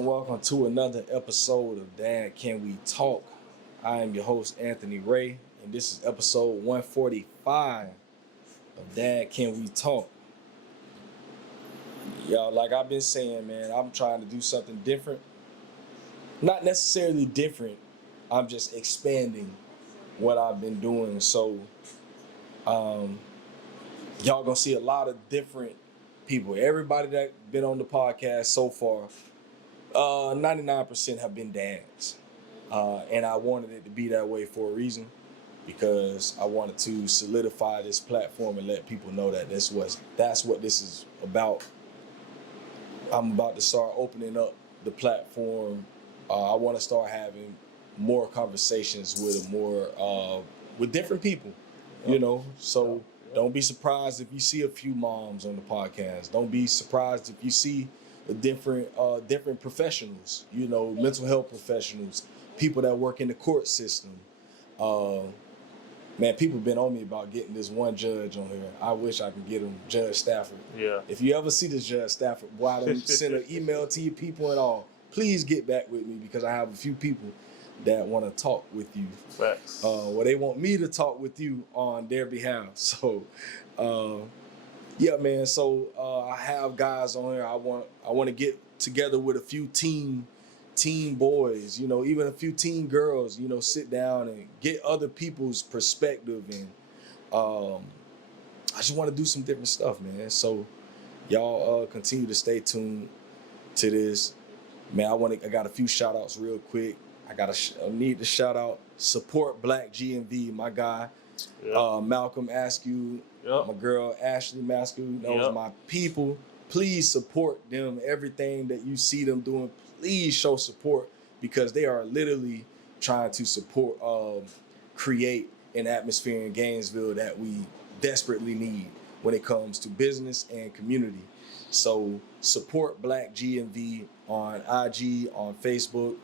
Welcome to another episode of Dad Can We Talk. I am your host, Anthony Ray, and this is episode 145 of Dad Can We Talk. Y'all, like I've been saying, man, I'm trying to do something different. Not necessarily different, I'm just expanding what I've been doing. So, y'all gonna see a lot of different people. Everybody that been on the podcast so far, 99% have been dads. And I wanted it to be that way for a reason, because I wanted to solidify this platform and let people know that that's what this is about. I'm about to start opening up the platform. I want to start having more conversations with different people, you know. So don't be surprised if you see a few moms on the podcast. Don't be surprised if you see different professionals, you know, mental health professionals, people that work in the court system. Man, people been on me about getting this one judge on here. I wish I could get him, Judge Stafford. Yeah. If you ever see this Judge Stafford, boy, I done send an email to your people and all. Please get back with me, because I have a few people that want to talk with you. Facts. Well, they want me to talk with you on their behalf. So, yeah, man. So I have guys on here. I want to get together with a few teen boys, you know, even a few teen girls, you know, sit down and get other people's perspective. And I just want to do some different stuff, man. So y'all continue to stay tuned to this, man. I got a few shout outs real quick. I need to shout out Support Black GMV, my guy. Yep. Malcolm Askew, yep. My girl Ashley Maskew, those are my people. Please support them. Everything that you see them doing, please show support, because they are literally trying to support, create an atmosphere in Gainesville that we desperately need when it comes to business and community. So support Black GMV on IG, on Facebook.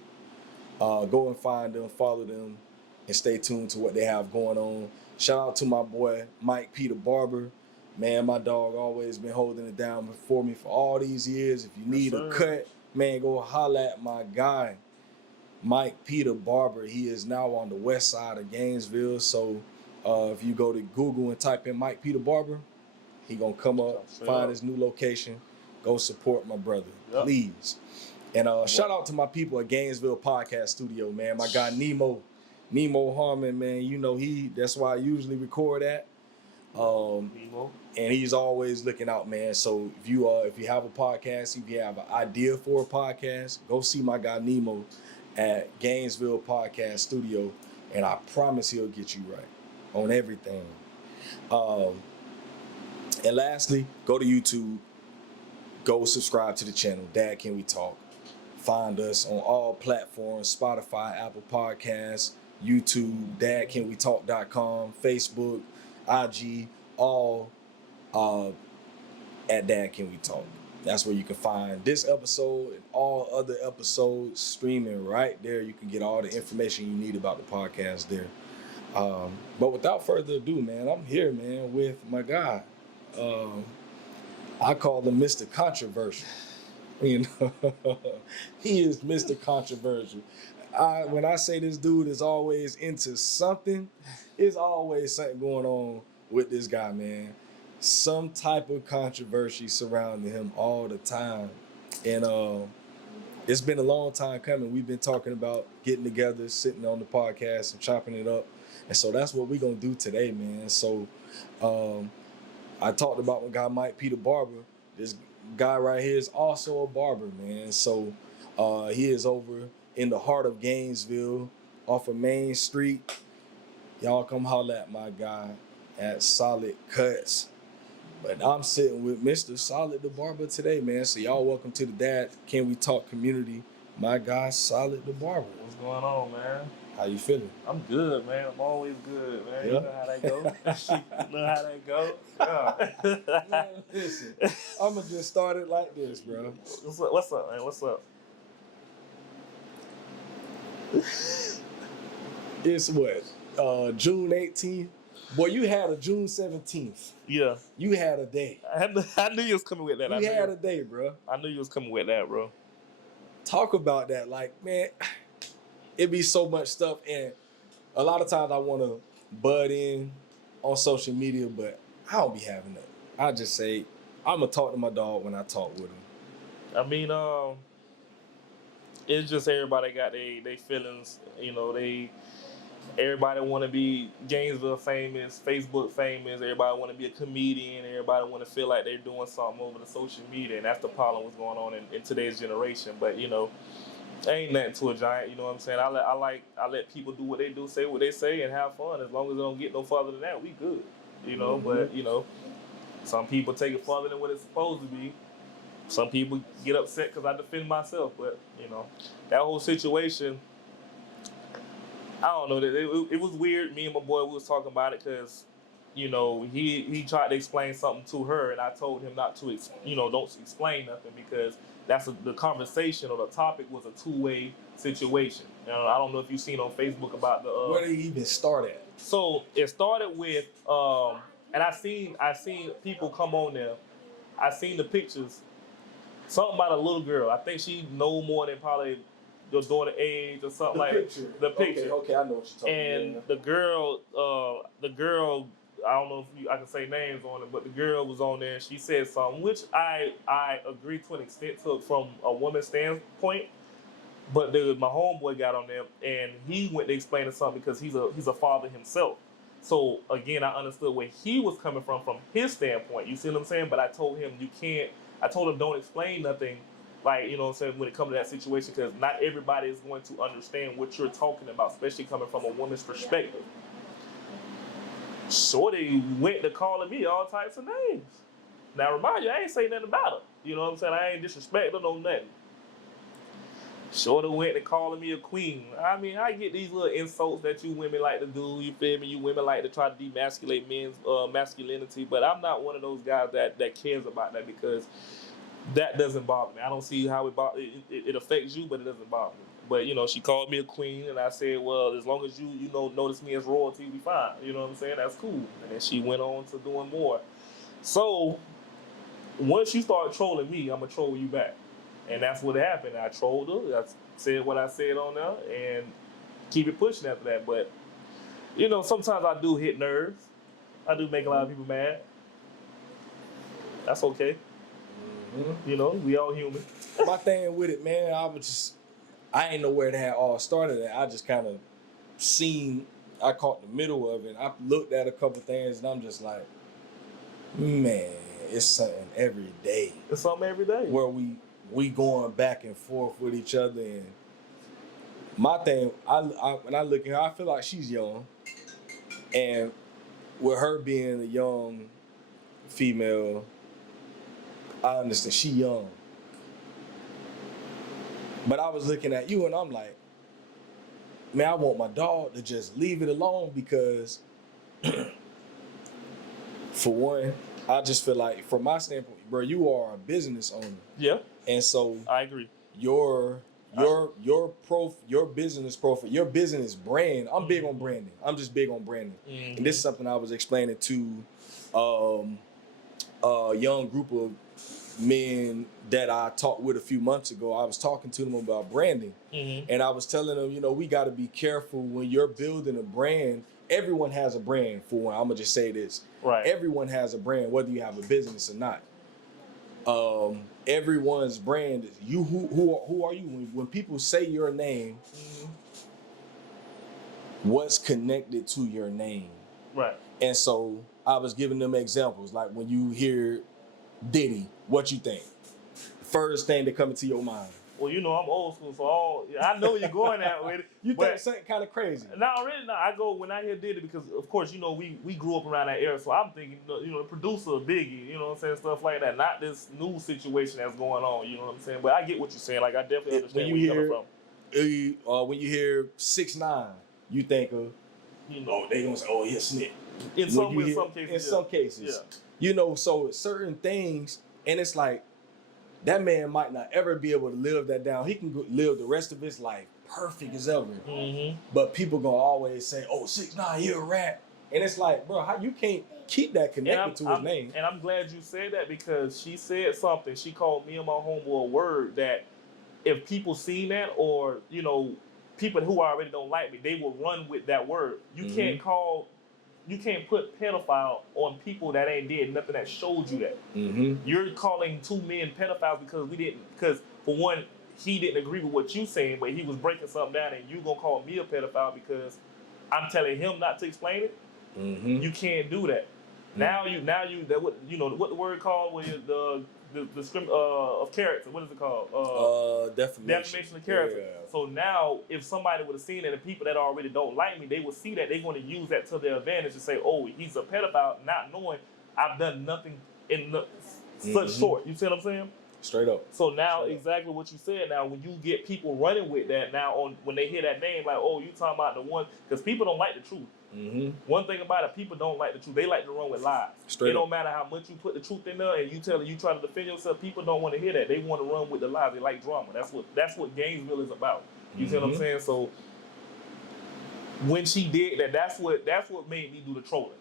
Go and find them, follow them, and stay tuned to what they have going on. Shout out to my boy Mike Peter Barber. Man, my dog always been holding it down for me for all these years. If you need a cut, man, go holla at my guy, Mike Peter Barber. He is now on the west side of Gainesville. So if you go to Google and type in Mike Peter Barber, he gonna come up, find his new location. Go support my brother, please. And shout out to my people at Gainesville Podcast Studio, man. My guy Nemo Harmon, man. You know that's why I usually record at. And he's always looking out, man. So if you have a podcast, if you have an idea for a podcast, go see my guy Nemo at Gainesville Podcast Studio, and I promise he'll get you right on everything. And lastly, go to YouTube, go subscribe to the channel, Dad Can We Talk. Find us on all platforms: Spotify, Apple Podcasts, YouTube, dadcanwetalk.com, Facebook, IG, all at Dad Can We Talk. That's where you can find this episode and all other episodes streaming right there. You can get all the information you need about the podcast there. But without further ado, man, I'm here, man, with my guy. I call him Mr. Controversial. You know, he is Mr. Controversial. When I say this dude is always into something, there's always something going on with this guy, man. Some type of controversy surrounding him all the time. And it's been a long time coming. We've been talking about getting together, sitting on the podcast and chopping it up. And so that's what we're going to do today, man. So I talked about my guy Mike Peter Barber. This guy right here is also a barber, man. So he is over in the heart of Gainesville off of Main Street. Y'all come holler at my guy at Solid Cuts. But I'm sitting with Mr. Solid the Barber today, man. So y'all welcome to the Dad Can We Talk community. My guy, Solid the Barber. What's going on, man? How you feeling? I'm good, man. I'm always good, man. Yeah. You know how that go. You know how that go. Yeah. Man, listen, I'm going to just start it like this, bro. What's up, man? What's up? It's what? June 18th? Boy, you had a June 17th. Yeah. You had a day. I knew you was coming with that. You had a day, bro. I knew you was coming with that, bro. talk about that. Like, man, it be so much stuff, and a lot of times I want to butt in on social media, but I don't be having that. I just say I'm gonna talk to my dog when I talk with him. I mean, it's just everybody got they feelings. You know, everybody want to be Gainesville famous, Facebook famous. Everybody want to be a comedian. Everybody want to feel like they're doing something over the social media, and that's the problem what's going on in today's generation. But you know, ain't nothing to a giant. You know what I'm saying? I let people do what they do, say what they say, and have fun. As long as they don't get no further than that, we good. You know, but you know, some people take it further than what it's supposed to be. Some people get upset because I defend myself, but you know, that whole situation, I don't know. It was weird. Me and my boy, we was talking about it because, you know, he tried to explain something to her, and I told him not to, don't explain nothing because the conversation or the topic was a two-way situation. You know, I don't know if you've seen on Facebook about the. Where did he even start at? So it started with, and I seen people come on there. I seen the pictures. Something about a little girl. I think she no more than probably your daughter age or something the picture. Okay, I know what you're talking and about. the girl, I don't know if I can say names on it, but the girl was on there and she said something which I agree to an extent from a woman's standpoint. But my homeboy got on there and he went to explain something because he's a father himself. So again, I understood where he was coming from his standpoint. You see what I'm saying? But I told him don't explain nothing, like, you know what I'm saying, when it comes to that situation, because not everybody is going to understand what you're talking about, especially coming from a woman's perspective. Shorty went to calling me all types of names. Now, remind you, I ain't say nothing about her. You know what I'm saying? I ain't disrespect her, no nothing. Shorty went to calling me a queen. I mean, I get these little insults that you women like to do. You feel me? You women like to try to demasculate men's masculinity, but I'm not one of those guys that cares about that because that doesn't bother me. I don't see how it affects you, but it doesn't bother me. But you know, she called me a queen, and I said, well, as long as you notice me as royalty, we fine. You know what I'm saying? That's cool. And then she went on to doing more. So once you start trolling me, I'm gonna troll you back. And that's what happened. I trolled her. I said what I said on there and keep it pushing after that. But, you know, sometimes I do hit nerves. I do make a lot of people mad. That's okay. Mm-hmm. You know, we all human. My thing with it, man, I ain't know where that all started at. I just kind of I caught the middle of it. I looked at a couple things and I'm just like, man, it's something every day. It's something every day. Where we going back and forth with each other, and my thing, when I look at her, I feel like she's young, and with her being a young female, I understand she young. But I was looking at you, and I'm like, man, I want my dog to just leave it alone because, for one, I just feel like, from my standpoint, bro, you are a business owner. Yeah. And so I agree. Your business profile, your business brand. I'm big on branding. I'm just big on branding. Mm-hmm. And this is something I was explaining to a young group of men that I talked with a few months ago. I was talking to them about branding. Mm-hmm. And I was telling them, you know, we got to be careful when you're building a brand. Everyone has a brand, for one. I'm going to just say this. Right. Everyone has a brand, whether you have a business or not. Everyone's brand is you. Who are you? When people say your name, what's connected to your name? Right. And so I was giving them examples, like when you hear Diddy, what you think? First thing that comes to your mind. Well, you know, I'm old school, so I know you're going at with it. You think something kind of crazy? No, really not. I go when I hear Diddy because, of course, you know, we grew up around that era, so I'm thinking, you know, the producer, Biggie, you know what I'm saying, stuff like that. Not this new situation that's going on, you know what I'm saying. But I get what you're saying. Like, I definitely understand where you're coming from. When you hear 6ix9ine, you think of, you know, they gonna say, oh, he's a snitch. In some cases, yeah. You know, so certain things, and it's like, that man might not ever be able to live that down. He can live the rest of his life perfect as ever. Mm-hmm. But people gonna always say, oh, 6ix9ine, you're a rat. And it's like, bro, how you can't keep that connected to his name? And I'm glad you said that because she said something. She called me and my homeboy a word that if people seen that, or people who already don't like me, they will run with that word. You can't put pedophile on people that ain't did nothing that showed you that. You're calling 2 men pedophiles because for one, he didn't agree with what you saying, but he was breaking something down, and you gonna call me a pedophile because I'm telling him not to explain it. You can't do that. Now what the word called when the of character, what is it called? Defamation of character. Yeah. So now, if somebody would have seen it, and people that already don't like me, they would see that, they're going to use that to their advantage and say, "Oh, he's a pedophile," not knowing I've done nothing in such sort. You see what I'm saying? Straight up. So now, exactly what you said. Now, when you get people running with that, now when they hear that name, like, "Oh, you talking about the one," because people don't like the truth. One thing about it, people don't like the truth. They like to run with lies. It don't matter how much you put the truth in there and you try to defend yourself. People don't want to hear that. They want to run with the lies. They like drama. That's what Gainesville is about. You see what I'm saying? So when she did that, that's what made me do the trolling.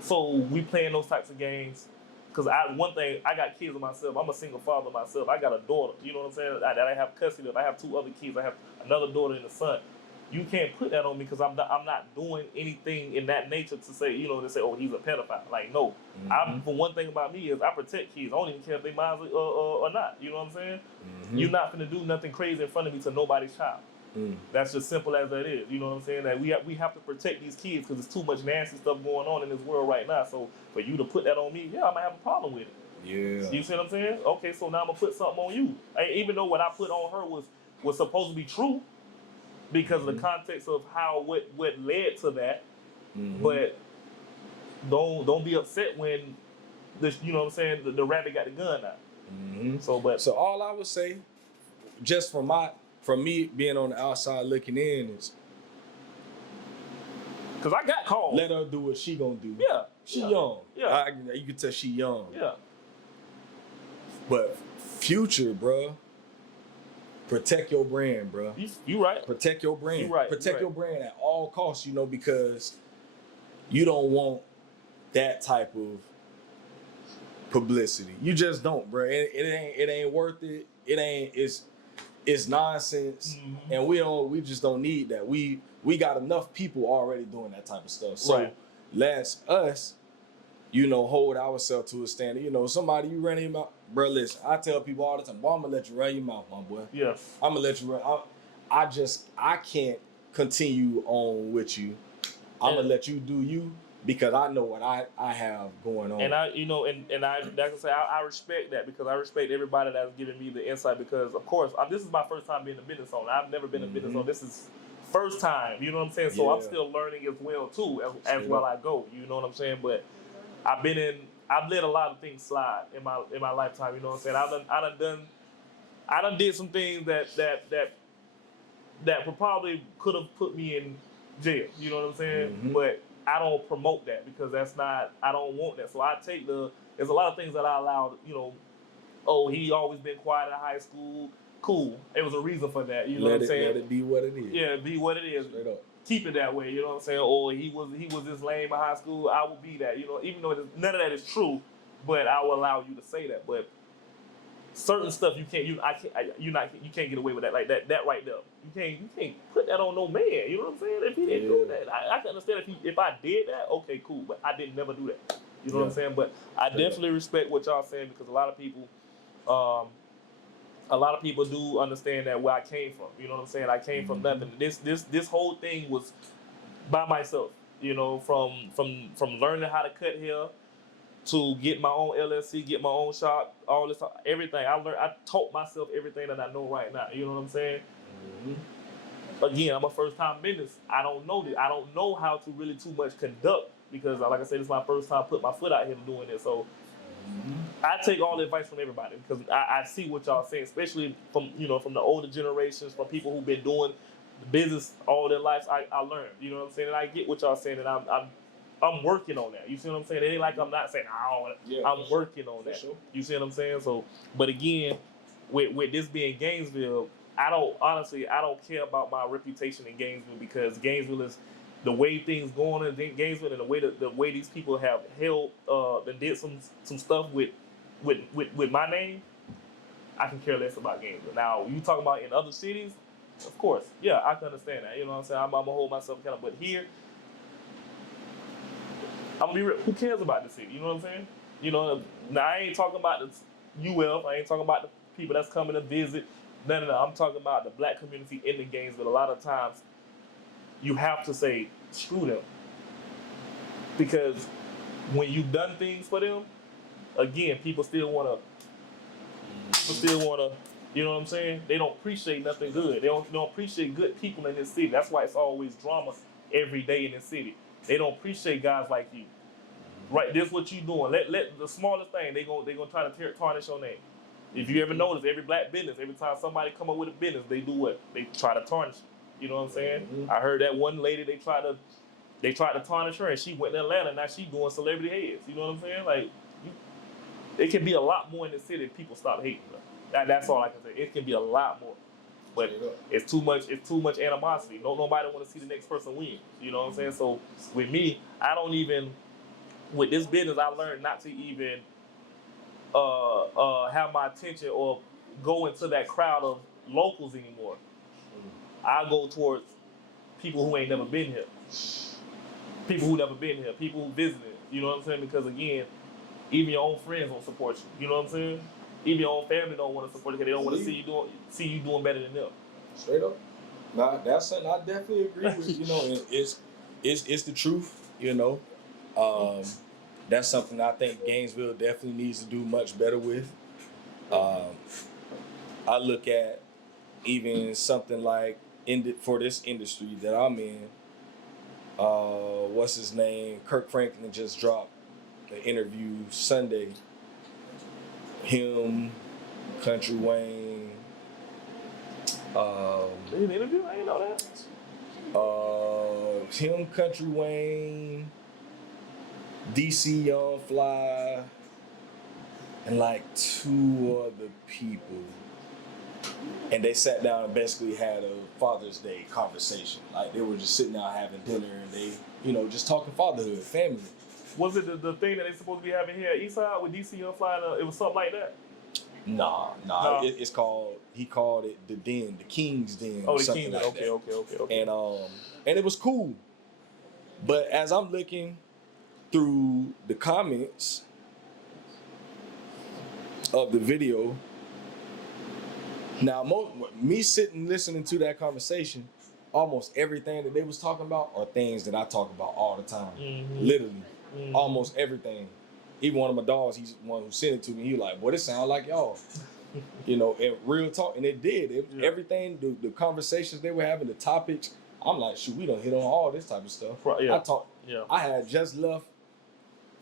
So we playing those types of games. Because one thing, I got kids of myself. I'm a single father myself. I got a daughter. You know what I'm saying? That I have custody of. I have 2 other kids. I have another daughter and a son. You can't put that on me because I'm not doing anything in that nature to say, "Oh, he's a pedophile." Like, no. For one thing about me is I protect kids. I don't even care if they mine or not. You know what I'm saying? You're not gonna do nothing crazy in front of me to nobody's child. That's just simple as that is. You know what I'm saying? That we have to protect these kids because there's too much nasty stuff going on in this world right now. So for you to put that on me, I might have a problem with it. Yeah. You see what I'm saying? Okay, so now I'm gonna put something on you. Even though what I put on her was supposed to be true, because of the context of what led to that. But don't be upset when the rabbit got the gun out. So all I would say, just from me being on the outside looking in, is because I got called. Let her do what she gonna do. Yeah, she young. Yeah, you can tell she young. Yeah, but future, bruh. Protect your brand, bro. You right. Protect your brand. You right. Protect your brand at all costs, because you don't want that type of publicity. You just don't, bro. It ain't worth it. It's nonsense, and we just don't need that. We got enough people already doing that type of stuff. So let's us, hold ourselves to a standard. Somebody you run your mouth. Bro, listen, I tell people all the time, boy, I'm going to let you run your mouth, my boy. Yes. I'm going to let you run. I can't continue on with you. I'm going to let you do you because I know what I have going on. And I respect that because I respect everybody that's giving me the insight because, of course, this is my first time being a business owner. I've never been a business owner. This is first time, you know what I'm saying? So I'm still learning as well, too, as well I go. You know what I'm saying? But I've let a lot of things slide in my lifetime. You know what I'm saying? I done did some things that probably could have put me in jail. You know what I'm saying? But I don't promote that because I don't want that. So there's a lot of things that I allowed. Oh, he always been quiet in high school. Cool. It was a reason for that. You know what I'm saying? Let it be what it is. Yeah, be what it is. Straight up. Keep it that way, you know what I'm saying? Or he was this lame in high school. I will be that, even though none of that is true, but I will allow you to say that. But certain stuff you can't get away with that like that right there. You can't put that on no man. You know what I'm saying? If he didn't do that, I can understand if I did that. Okay, cool. But I didn't never do that. You know what I'm saying? But I definitely respect what y'all saying because a lot of people do understand that where I came from. You know what I'm saying? I came from nothing. This whole thing was by myself. From learning how to cut hair to get my own LLC, get my own shop, all this, everything. I taught myself everything that I know right now. You know what I'm saying? Again, I'm a first-time business. I don't know this. I don't know how to really too much conduct because, like I said, it's my first time putting my foot out here doing it. So I take all the advice from everybody because I see what y'all saying, especially from the older generations, from people who've been doing the business all their lives. I learned, you know what I'm saying, and I get what y'all saying, and I'm working on that. You see what I'm saying? It ain't like I'm not saying I'm working on that. Sure. You see what I'm saying? So, but again, with this being Gainesville, I don't care about my reputation in Gainesville because Gainesville is the way things going in Gainesville and the way these people have held and did some stuff with my name. I can care less about Gainesville. Now, you talking about in other cities, of course, yeah, I can understand that. You know what I'm saying? I'm gonna hold myself accountable. But here, I'm gonna be real. Who cares about the city? You know what I'm saying? You know, now I ain't talking about the UF. I ain't talking about the people that's coming to visit. No. I'm talking about the black community in the Gainesville. A lot of times, you have to say screw them because when you've done things for them, again, people still wanna. You know what I'm saying? They don't appreciate nothing good. They don't appreciate good people in this city. That's why it's always drama every day in this city. They don't appreciate guys like you. Right, this what you doing. Let the smallest thing they gonna try to tarnish your name. If you ever notice, every black business, every time somebody come up with a business, they do what? They try to tarnish it. You know what I'm saying? Mm-hmm. I heard that one lady they tried to tarnish her, and she went to Atlanta. Now she doing celebrity heads. You know what I'm saying? Like, it can be a lot more in the city if people stop hating. That's all I can say. It can be a lot more, but it's too much. It's too much animosity. Nobody want to see the next person win. You know what I'm saying? So with me, I don't even. With this business, I learned not to even have my attention or go into that crowd of locals anymore. I go towards people who ain't never been here, people who never been here, people who visited. You know what I'm saying? Because again, even your own friends won't support you. You know what I'm saying? Even your own family don't want to support you because they don't want to see you doing better than them. Straight up. Nah, that's something I definitely agree with. You know, and it's the truth. You know. That's something I think Gainesville definitely needs to do much better with. I look at even something like for this industry that I'm in. What's his name? Kirk Franklin just dropped an interview Sunday. Him, Country Wayne. Did an interview? I didn't know that. Him, Country Wayne. DC Young Fly, and like 2 other people. And they sat down and basically had a Father's Day conversation. Like they were just sitting down having dinner and they, you know, just talking fatherhood, family. Was it the thing that they supposed to be having here at Eastside with DC Young Fly? It was something like that? Nah. It's called, he called it the Den, the King's Den. Oh, or the something King's like Den. that. Okay. And it was cool. But as I'm looking through the comments of the video, now me sitting listening to that conversation, almost everything that they was talking about are things that I talk about all the time. Mm-hmm. Literally. Mm-hmm. Almost everything. Even one of my dogs, he's the one who sent it to me. He was like, boy, this sound like y'all. You know, and real talk. And it did. Everything, the conversations they were having, the topics, I'm like, shoot, we done hit on all this type of stuff. Yeah. I had just left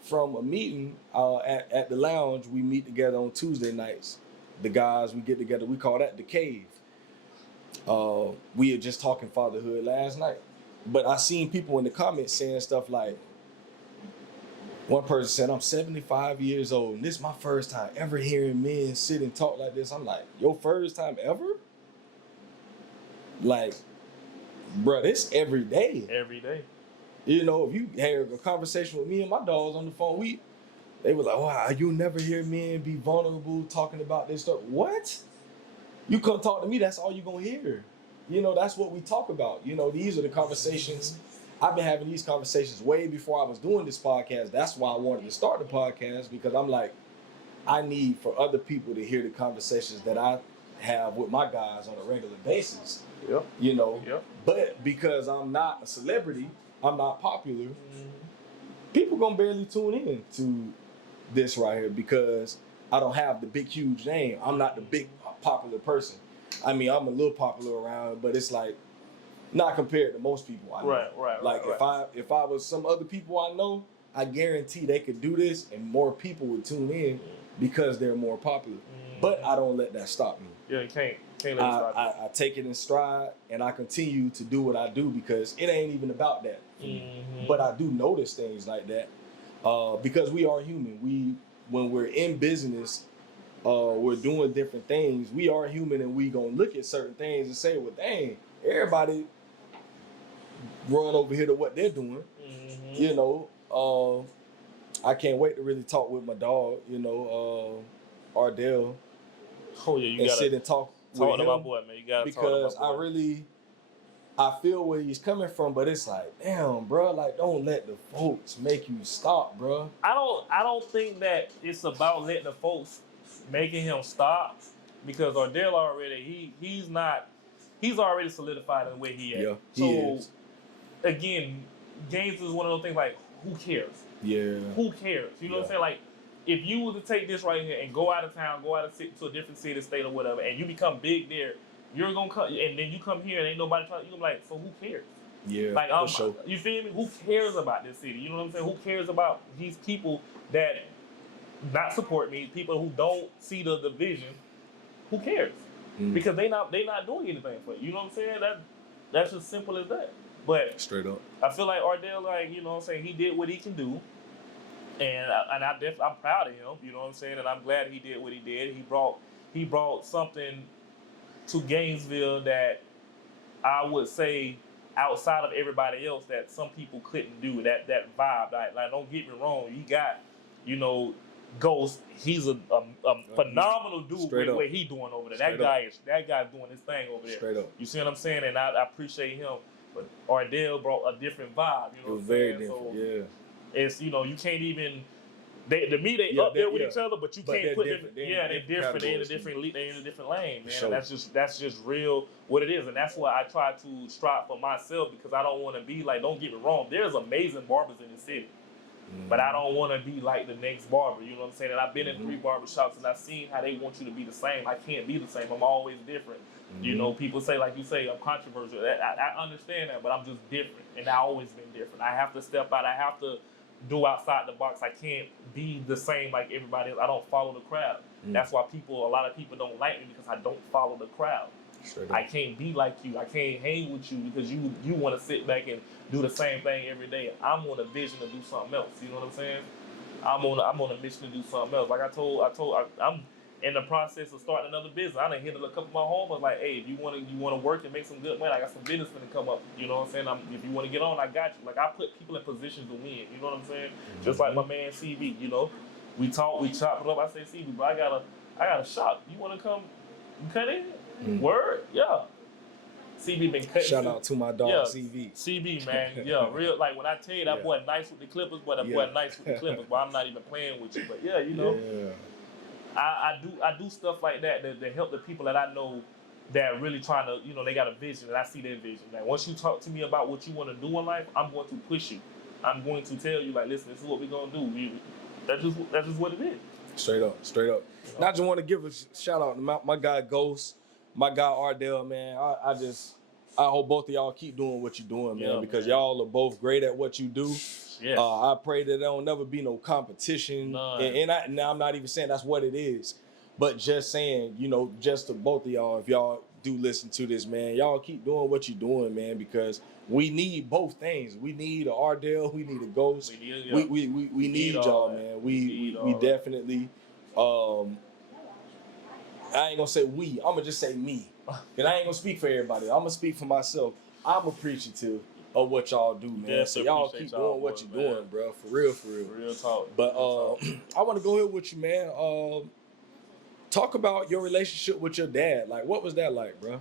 from a meeting at the lounge. We meet together on Tuesday nights. The guys, we get together. We call that the cave. We were just talking fatherhood last night. But I seen people in the comments saying stuff like, one person said, I'm 75 years old, and this is my first time ever hearing men sit and talk like this. I'm like, your first time ever? Like, bro, this every day. Every day. You know, if you had a conversation with me and my dogs on the phone, they were like, wow, you never hear men be vulnerable talking about this stuff. What? You come talk to me, that's all you're going to hear. You know, that's what we talk about. You know, these are the conversations. I've been having these conversations way before I was doing this podcast. That's why I wanted to start the podcast, because I'm like, I need for other people to hear the conversations that I have with my guys on a regular basis. Yep. You know, yep. But because I'm not a celebrity, I'm not popular, people gonna barely tune in to this right here because I don't have the big, huge name. I'm not the big popular person. I mean, I'm a little popular around, but it's like, not compared to most people I know. Right. Like if I was some other people I know, I guarantee they could do this and more people would tune in because they're more popular. But I don't let that stop me. Yeah, you can't let it stop you. I take it in stride and I continue to do what I do because it ain't even about that. But I do notice things like that because we are human. When we're in business, we're doing different things. We are human and we gonna look at certain things and say, well, dang, everybody run over here to what they're doing. You know, I can't wait to really talk with my dog, you know, Ardell. Oh yeah, you and gotta sit and talk to with my him, boy, man. You gotta because talk to my boy. I feel where he's coming from, but it's like, damn, bro, like don't let the folks make you stop, bro. I don't think that it's about letting the folks making him stop, because Ardell already he's already solidified in the way he at. Yeah, he So is. again, games is one of those things like, who cares? Yeah. Who cares? You know what I'm saying? Like, if you were to take this right here and go out of town, go out of to a different city, state, or whatever, and you become big there, you're gonna come, and then you come here and ain't nobody talking. You're like, so who cares? Yeah, Like, for sure. you feel me? Who cares about this city? You know what I'm saying? Who cares about these people that not support me? People who don't see the vision. Who cares? Because they not doing anything for you. You know what I'm saying? That's as simple as that. But Straight up. I feel like Ardell, like, you know what I'm saying, he did what he can do. And I'm proud of him, you know what I'm saying, and I'm glad he did what he did. He brought something to Gainesville that I would say outside of everybody else that some people couldn't do. That vibe, like don't get me wrong, you got, you know, Ghost. He's a phenomenal dude with what he doing over there. That guy's doing his thing over there. Straight up. You see what I'm saying? And I appreciate him. But Ardell brought a different vibe. You know what I'm saying? Very different. So, yeah. It's, you know, you can't even. They up there with each other, but you can't put them. They're different. They're in a different league. They're in a different lane, man. Sure. And that's just real what it is, and that's why I try to strive for myself, because I don't want to be like. Don't get me wrong. There's amazing barbers in the city, but I don't want to be like the next barber. You know what I'm saying? And I've been in 3 barbershops, and I've seen how they want you to be the same. I can't be the same. I'm always different. You know, people say, like you say, I'm controversial. I understand that, but I'm just different, and I've always been different. I have to step out. I have to do outside the box. I can't be the same like everybody else. I don't follow the crowd. That's why a lot of people don't like me, because I don't follow the crowd. I can't be like you. I can't hang with you because you want to sit back and do the same thing every day. I'm on a vision to do something else. You know what I'm saying? I'm on a mission to do something else. Like I'm in the process of starting another business. I done hit a couple of my homies like, hey, if you want to work and make some good money, I got some business gonna come up. You know what I'm saying? If you want to get on, I got you. Like, I put people in positions to win. You know what I'm saying? Just like my man CB. You know, we talk, we chop it up. I say, CB, bro, I got a shop. You want to come cut in? Word, yeah. CB been cutting. Shout out to my dog, CB. CB, man, yeah, real. Like, when I tell you that boy nice with the Clippers, boy, that boy nice with the Clippers. But I'm not even playing with you. But yeah, you know. Yeah. I do stuff like that to help the people that I know that really trying to, you know, they got a vision, and I see their vision. Like, once you talk to me about what you want to do in life, I'm going to push you. I'm going to tell you, like, listen, this is what we're gonna do. That's just what it is. Straight up. You know? And I just want to give a shout out to my guy Ghost, my guy Ardell, man. I hope both of y'all keep doing what you're doing, man, because y'all are both great at what you do. Yes. I pray that there will never be no competition. And I'm not even saying that's what it is, but just saying, you know, just to both of y'all, if y'all do listen to this, man, y'all keep doing what you're doing, man, because we need both things. We need a Ardell, we need a Ghost. We need y'all, man. We definitely. I ain't gonna say we. I'm gonna just say me, and I ain't gonna speak for everybody. I'm gonna speak for myself. I'm appreciative of what y'all do, man. So y'all keep doing what you're doing, bro. For real. Real talk. But I want to go here with you, man. Talk about your relationship with your dad. Like, what was that like, bro?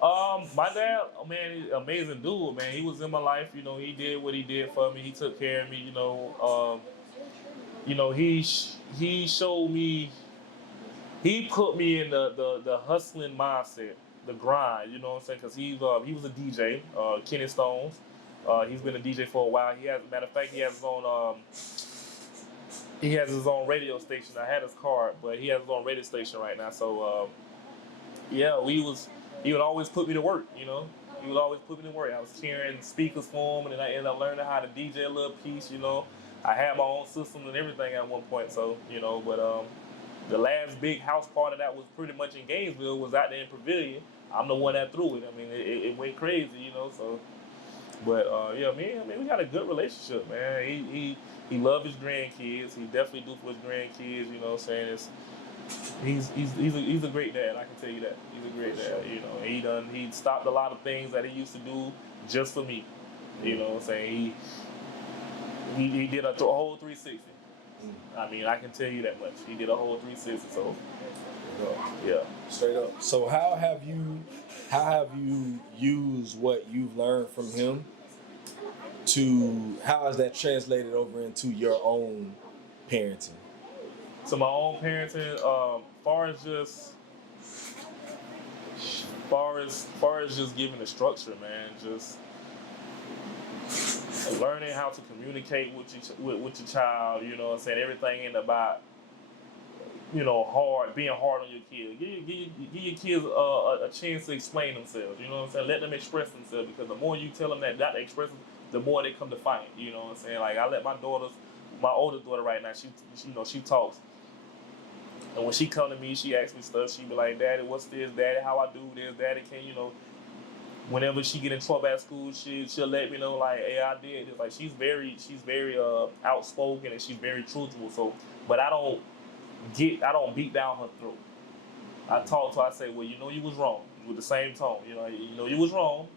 My dad, man, he's an amazing dude, man. He was in my life, you know. He did what he did for me. He took care of me, you know. He showed me. He put me in the hustling mindset, the grind, you know what I'm saying? Because he was a DJ, Kenny Stones. He's been a DJ for a while. Matter of fact, he has his own radio station. I had his card, but he has his own radio station right now. So, he would always put me to work, you know? He would always put me to work. I was carrying speakers for him, and then I ended up learning how to DJ a little piece, you know? I had my own system and everything at one point, so, you know, but, the last big house party that was pretty much in Gainesville was out there in Pavilion. I'm the one that threw it. I mean, it went crazy, you know. So, but we got a good relationship, man. He loves his grandkids. He definitely do for his grandkids. You know what I'm saying? He's a great dad. I can tell you that. He's a great dad. You know, he stopped a lot of things that he used to do just for me. You know what I'm saying? He did a whole 360. I mean, I can tell you that much. He did a whole 360. So, Yeah. Straight up. So how have you used what you've learned from him to how has that translated over into your own parenting? So my own parenting, far as just giving the structure, man, just learning how to communicate with your child. You know what I'm saying? Everything ain't about being hard on your kids. Give your kids a chance to explain themselves. You know what I'm saying? Let them express themselves, because the more you tell them that to express them, the more they come to fight. You know what I'm saying? Like, I let my oldest daughter right now, she talks. And when she come to me, she asks me stuff. She be like, "Daddy, what's this? Daddy, how I do this? Daddy, can whenever she get in trouble at school, she'll let me know, like, hey, I did this." Like, she's very outspoken, and she's very truthful. So, but I don't beat down her throat. I talk to her. I say, "Well, you was wrong," with the same tone. You was wrong.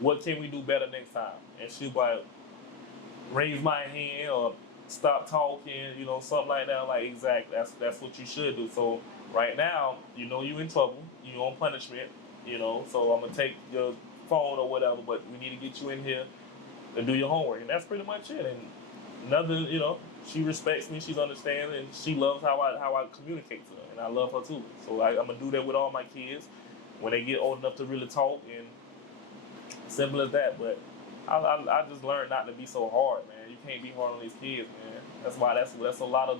What can we do better next time? And she'll like raise my hand or stop talking, something like that. Like, exactly, that's what you should do. So right now, you in trouble, you on punishment, so I'm gonna take your phone or whatever, but we need to get you in here to do your homework. And that's pretty much it. And nothing, she respects me, she's understanding, and she loves how I communicate to her, and I love her too. So I'm gonna do that with all my kids when they get old enough to really talk, and simple as that. But I just learned not to be so hard, man. You can't be hard on these kids, man.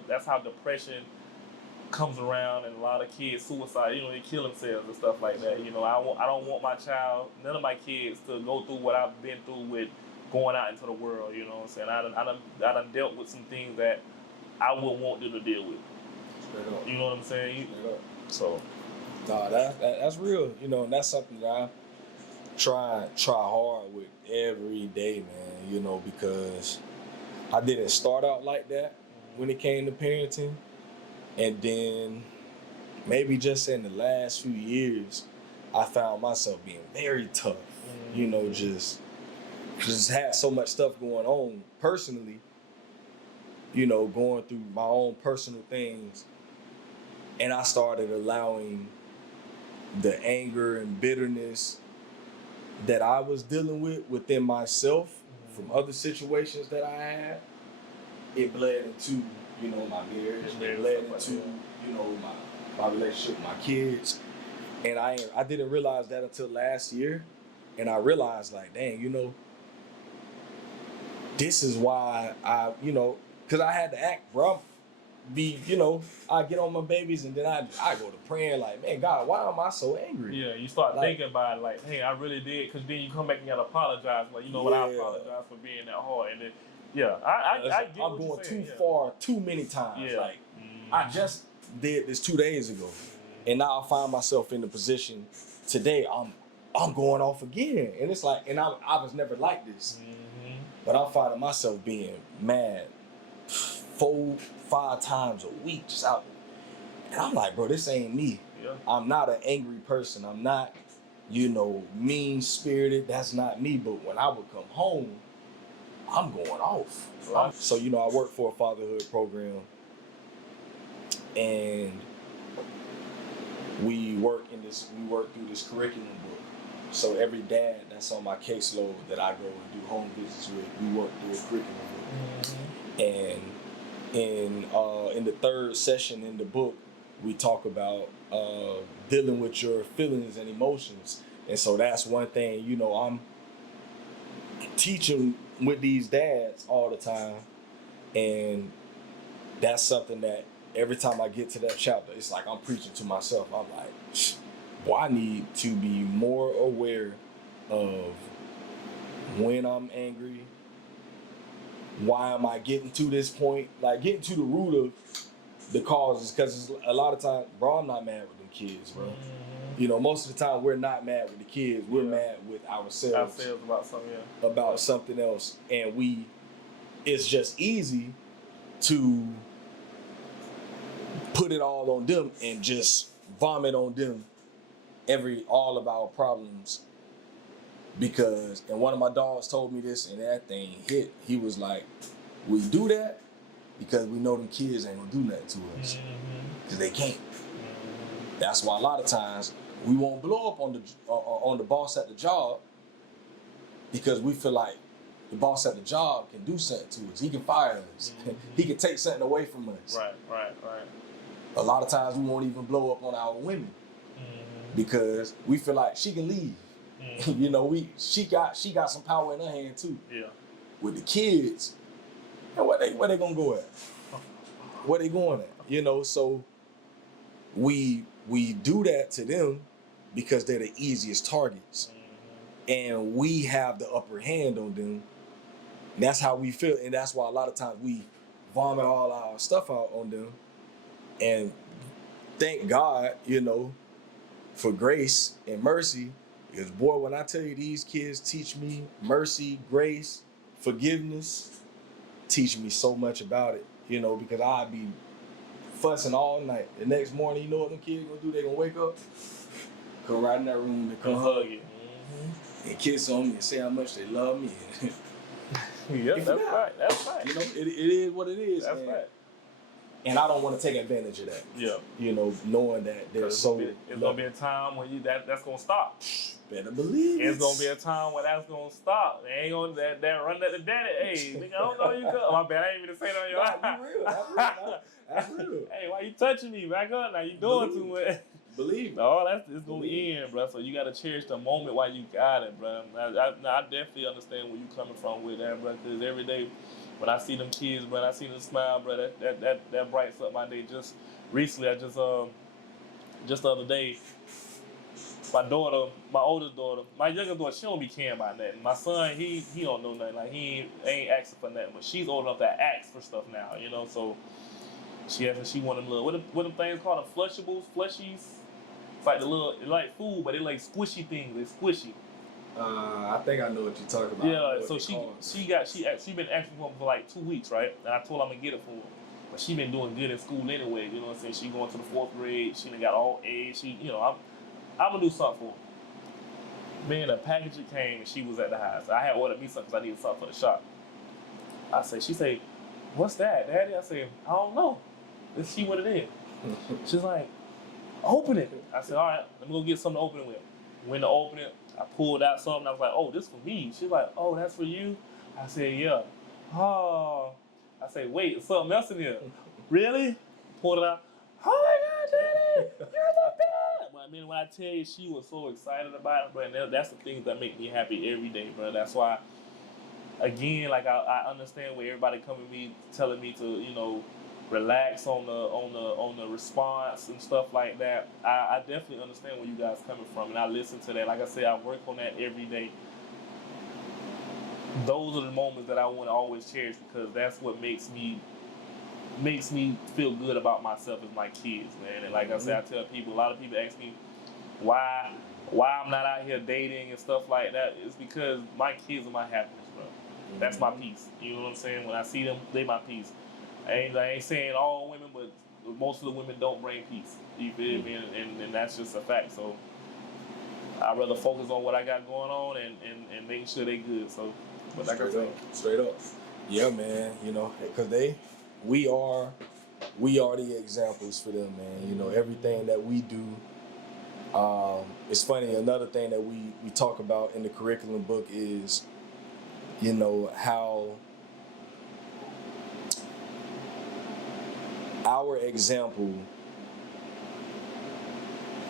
That's how depression comes around, and a lot of kids suicide. They kill themselves and stuff like that. I don't want my child, none of my kids, to go through what I've been through with going out into the world. You know what I'm saying? I done dealt with some things that I wouldn't want them to deal with. Straight up. You know what I'm saying? So. Nah, that's real. And that's something that I try hard with every day, man. Because I didn't start out like that when it came to parenting, and then maybe just in the last few years, I found myself being very tough. Just had so much stuff going on personally. Going through my own personal things, and I started allowing the anger and bitterness that I was dealing with within myself from other situations that I had. It bled into, my marriage. It bled into, my relationship with my kids. And I didn't realize that until last year. And I realized, like, dang, this is why because I had to act, bro. I get on my babies, and then I go to praying, like, man, God, why am I so angry? Yeah, you start thinking about it, like, hey, I really did, because then you come back and you gotta apologize, like, what, I apologize for being that hard, and then, I get I'm what going you're saying, too far, too many times. Yeah. Like, I just did this 2 days ago, and now I find myself in the position today. I'm going off again, and it's like, and I was never like this, but I'm finding myself being mad 4-5 times a week, just out. And I'm like, bro, this ain't me. Yeah. I'm not an angry person. I'm not, mean-spirited. That's not me. But when I would come home, I'm going off. Right. So, I work for a fatherhood program, and we work through this curriculum book. So every dad that's on my caseload that I go and do home visits with, we work through a curriculum book. And in the third session in the book, we talk about dealing with your feelings and emotions. And so that's one thing, I'm teaching with these dads all the time. And that's something that every time I get to that chapter, it's like I'm preaching to myself. I'm like, well, I need to be more aware of when I'm angry. Why am I getting to this point? Like, getting to the root of the causes, because a lot of times, bro, I'm not mad with them kids, bro. Most of the time, we're not mad with the kids. We're mad with ourselves about something else. And it's just easy to put it all on them and just vomit on them all of our problems. And one of my dogs told me this, and that thing hit. He was like, we do that because we know them kids ain't gonna do nothing to us. Because they can't. That's why a lot of times we won't blow up on the boss at the job because we feel like the boss at the job can do something to us. He can fire us. Mhm. He can take something away from us. Right. A lot of times we won't even blow up on our women because we feel like she can leave. You know, she got some power in her hand too. Yeah. With the kids, and where they gonna go at? Where they going at? You know, so we do that to them because they're the easiest targets, and we have the upper hand on them. And that's how we feel, and that's why a lot of times we vomit all our stuff out on them. And thank God, you know, for grace and mercy. Because boy, when I tell you these kids teach me mercy, grace, forgiveness, teach me so much about it, you know, because I'd be fussing all night. The next morning, you know what them kids gonna do? They gonna wake up, come right in that room and come hug you, and kiss on me and say how much they love me. Yeah, that's right. That's right. You know, it is what it is. That's right. And I don't want to take advantage of that. Yeah. You know, knowing that there's so... It's going to be a time when that's going to stop. Better believe it's going to be a time when that's going to stop. They ain't going to run that to daddy. Hey, nigga, I don't know you come. My bad, I ain't even say that on your eye. Real. That's real. Hey, why you touching me? Back up now. You doing too much. Believe me. Oh, it's going to end, bro. So you got to cherish the moment while you got it, bro. I definitely understand where you coming from with that, bro, because every day, when I see them kids, bro, I see them smile, bro, that brightens up my day. Just recently, just the other day, my oldest daughter, my younger daughter, she don't be caring about nothing. My son, he don't know nothing. Like, he ain't asking for nothing, but she's old enough to ask for stuff now, you know. So she want them little, what them things called, the flushables, flushies. It's like it's like food, but they like squishy things. They're squishy. I think I know what you're talking about. Yeah, so she been asking for them for like 2 weeks, right? And I told her I'm gonna get it for her. But she been doing good in school anyway, you know what I'm saying? She going to the 4th grade, she done got all A's, I'm gonna do something for her. Man, the package came and she was at the house. I had ordered me something because I needed something for the shop. She say, what's that, Daddy? I said, I don't know. Let's see what it is. She's like, open it. I said, all right, let me go get something to open it with. Went to open it. I pulled out something. I was like, oh, this for me. She's like, oh, that's for you? I said, yeah. Oh. I said, wait, there's something else in here. Really? Pulled it out. Oh, my God, Daddy, you're the best. But I mean, when I tell you, she was so excited about it, bro, and that's the things that make me happy every day, bro. That's why, again, like, I understand where everybody coming to me, telling me to, you know, relax on the response and stuff like that. I definitely understand where you guys coming from, and I listen to that. Like I said, I work on that every day. Those are the moments that I want to always cherish because that's what makes me feel good about myself as my kids, man. And like I said, I tell people, a lot of people ask me why I'm not out here dating and stuff like that. It's because my kids are my happiness, bro. That's my peace. You know what I'm saying? When I see them, they my peace. I ain't saying all women, but most of the women don't bring peace. You feel me? And that's just a fact. So I'd rather focus on what I got going on and making sure they good. So, but like I said, straight up. Yeah, man. You know, because we are the examples for them, man. You know, everything that we do. It's funny. Another thing that we talk about in the curriculum book is, you know, how our example,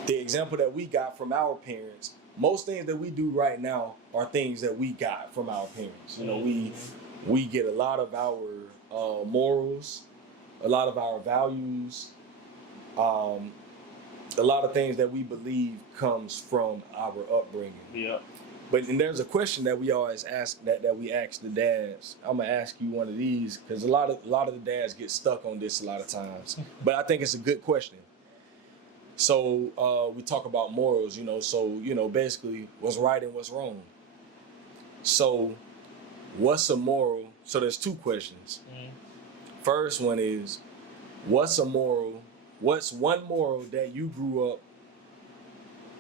the example that we got from our parents, most things that we do right now are things that we got from our parents. You know, we get a lot of our morals, a lot of our values, a lot of things that we believe comes from our upbringing. Yeah. And there's a question that we always ask that we ask the dads. I'm gonna ask you one of these because a lot of the dads get stuck on this a lot of times. But I think it's a good question. So we talk about morals, you know. So you know, basically, what's right and what's wrong. So, what's a moral? So there's 2 questions. First one is, what's a moral? What's one moral that you grew up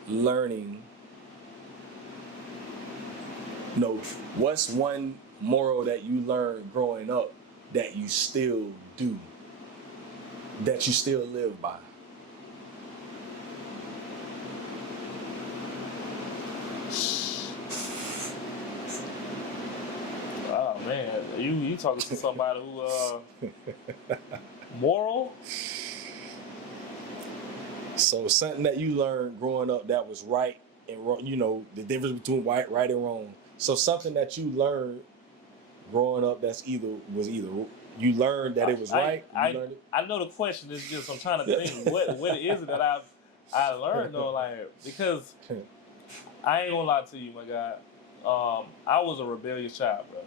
learning? No, what's one moral that you learned growing up that you still do, that you still live by? You talking to somebody who moral? So something that you learned growing up that was right and wrong, you know, the difference between right and wrong. So something that you learned growing up that's either you learned that it was right. You learned it. I know the question is just I'm trying to think what it is that I learned though, like, because I ain't gonna lie to you, my guy. I was a rebellious child, bro.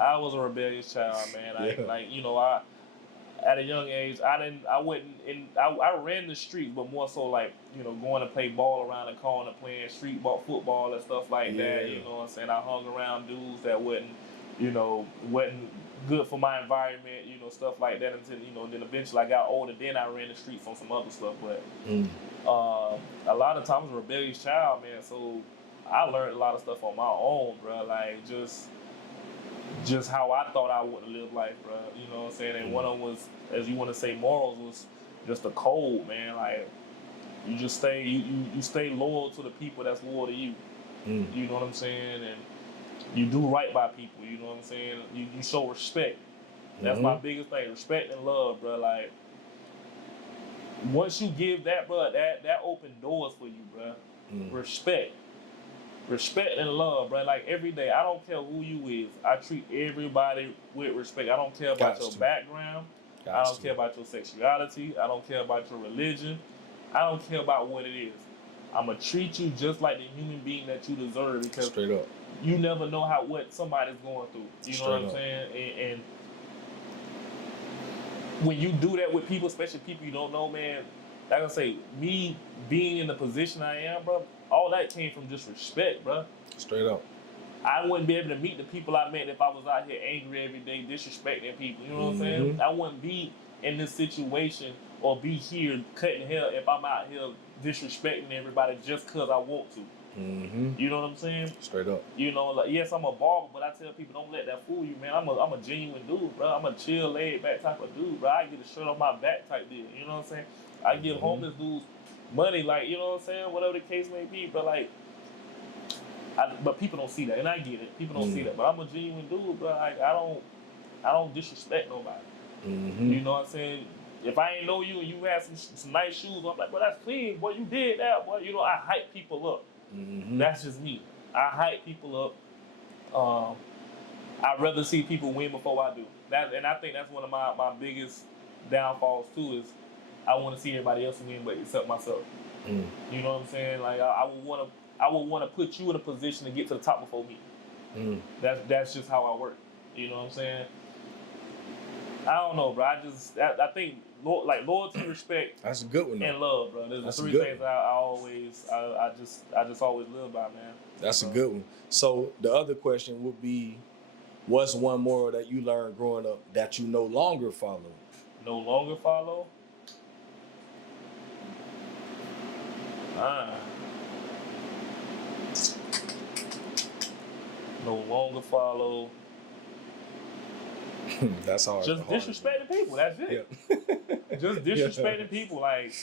I was a rebellious child, man. I at a young age, I ran the streets, but more so like, you know, going to play ball around the corner, playing street ball, football and stuff like that. You know what I'm saying? I hung around dudes that wasn't good for my environment, you know, stuff like that until, you know, then eventually I got older, then I ran the streets on some other stuff. But a lot of times I was a rebellious child, man, so I learned a lot of stuff on my own, bro. Like just how I thought I would live life, bro. You know what I'm saying? And one of them was, as you want to say, morals was just a code, man. Like you just stay, you stay loyal to the people that's loyal to you. You know what I'm saying? And you do right by people. You know what I'm saying? You show respect. That's my biggest thing, respect and love, bro. Like once you give that, bro, that opened doors for you, bro. Respect and love, bro. Like every day, I don't care who you is. I treat everybody with respect. I don't care about your background. I don't care about your sexuality. I don't care about your religion. I don't care about what it is. I'm gonna treat you just like the human being that you deserve, because straight up, you never know what somebody's going through. You know what I'm saying? And when you do that with people, especially people you don't know, man, like I say, me being in the position I am, bro, all that came from just respect, bro. Straight up. I wouldn't be able to meet the people I met if I was out here angry every day, disrespecting people. You know what I'm saying? I wouldn't be in this situation or be here cutting hell if I'm out here disrespecting everybody just because I want to. You know what I'm saying? Straight up. You know, like, yes, I'm a barber, but I tell people, don't let that fool you, man. I'm a genuine dude, bro. I'm a chill, laid back type of dude, bro. I get a shirt off my back type deal. You know what I'm saying? I give homeless dudes money, like, you know what I'm saying? Whatever the case may be, but like, but people don't see that, and I get it. People don't see that, but I'm a genuine dude, bro. Like, I don't disrespect nobody. You know what I'm saying? If I ain't know you and you had some nice shoes, I'm like, well, that's clean, boy. You did that, boy. You know, I hype people up. That's just me. I hype people up. I'd rather see people win before I do. And I think that's one of my biggest downfalls too, is I want to see everybody else win, but except myself. You know what I'm saying? Like I would want to put you in a position to get to the top before me. That's just how I work. You know what I'm saying? I don't know, bro. I think like loyalty, respect, that's a good one, though. And love, bro. There's the three things I just always live by, man. That's a good one. So the other question would be, what's one moral that you learned growing up that you no longer follow? No longer follow? No longer follow. That's hard. Just disrespecting people. That's it. Yeah. Just disrespecting people. Like,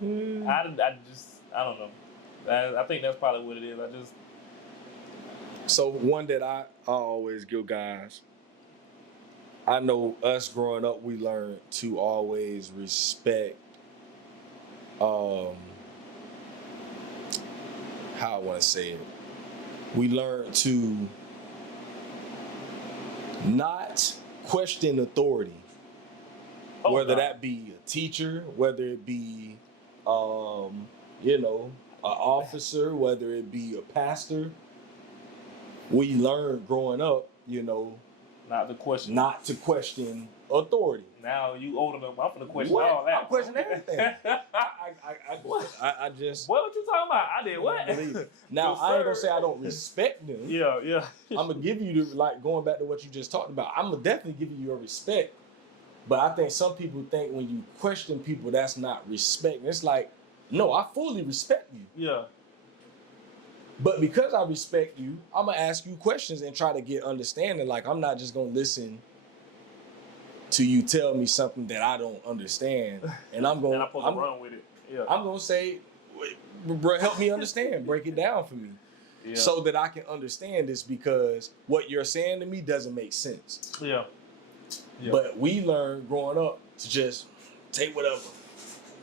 I don't know. I think that's probably what it is. So one that I always give guys, I know us growing up, we learned to always respect, how I want to say it. We learned to not question authority, whether that be a teacher, whether it be, an officer, whether it be a pastor. We learned growing up, not to question authority. Now you older than I'm gonna question all that. I'm questioning everything. I just. What you talking about? I did what? Now I ain't gonna say I don't respect them. Yeah. I'm gonna give you going back to what you just talked about. I'm gonna definitely give you your respect, but I think some people think when you question people, that's not respect. It's like, no, I fully respect you. Yeah. But because I respect you, I'm gonna ask you questions and try to get understanding. Like, I'm not just gonna listen to you tell me something that I don't understand, and I'm going to run with it. Yeah. I'm gonna say, bro, help me understand, break it down for me. so that I can understand this, because what you're saying to me doesn't make sense. Yeah. But we learned growing up to just take whatever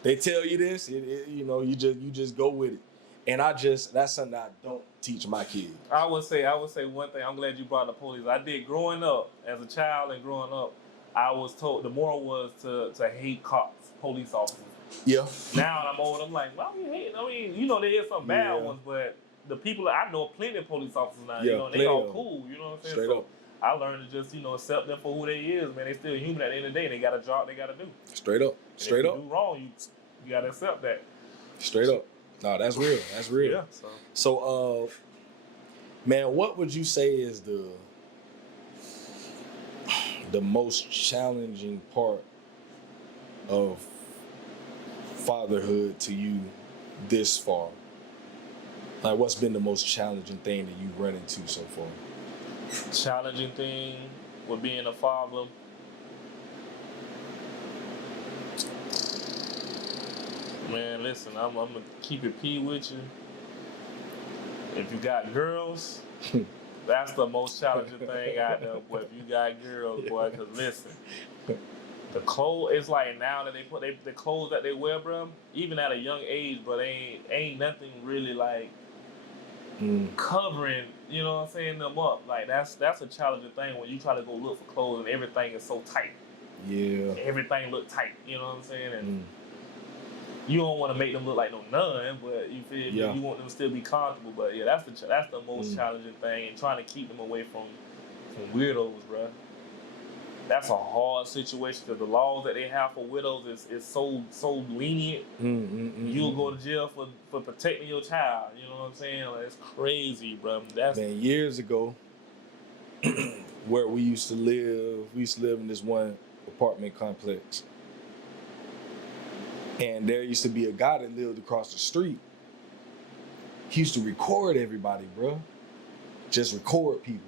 they tell you. This, you know, you just go with it. And that's something I don't teach my kids. I would say one thing. I'm glad you brought the police. I did growing up as a child and growing up. I was told the moral was to hate cops, police officers. Yeah. Now I'm old. I'm like, why we hating? I mean, you know, there is some bad ones, but the people I know plenty of police officers now. You know, they all cool. You know what I'm saying? Straight so up. I learned to just, you know, accept them for who they is, man. They still human at the end of the day. They got a job they got to do. Straight up. Straight up. If you do wrong, you got to accept that. Straight up. No, that's real. That's real. Yeah. So, man, what would you say is the most challenging part of fatherhood to you this far? Like, what's been the most challenging thing that you've run into so far? Challenging thing with being a father. Man, listen, I'm gonna keep it P with you. If you got girls, that's the most challenging thing out there, boy. If you got girls, boy, because listen, the clothes, it's like now that they put the clothes that they wear, bro, even at a young age, but ain't nothing really like covering, you know what I'm saying, them up. Like that's a challenging thing when you try to go look for clothes and everything is so tight. Yeah. Everything look tight, you know what I'm saying? And you don't want to make them look like no nun, but you feel me? You want them to still be comfortable. But yeah, that's the most challenging thing, and trying to keep them away from weirdos, bro. That's a hard situation because the laws that they have for widows is so lenient. You'll go to jail for protecting your child. You know what I'm saying? Like, it's crazy, bro. Man, years ago, where we used to live in this one apartment complex. And there used to be a guy that lived across the street. He used to record everybody, bro. Just record people.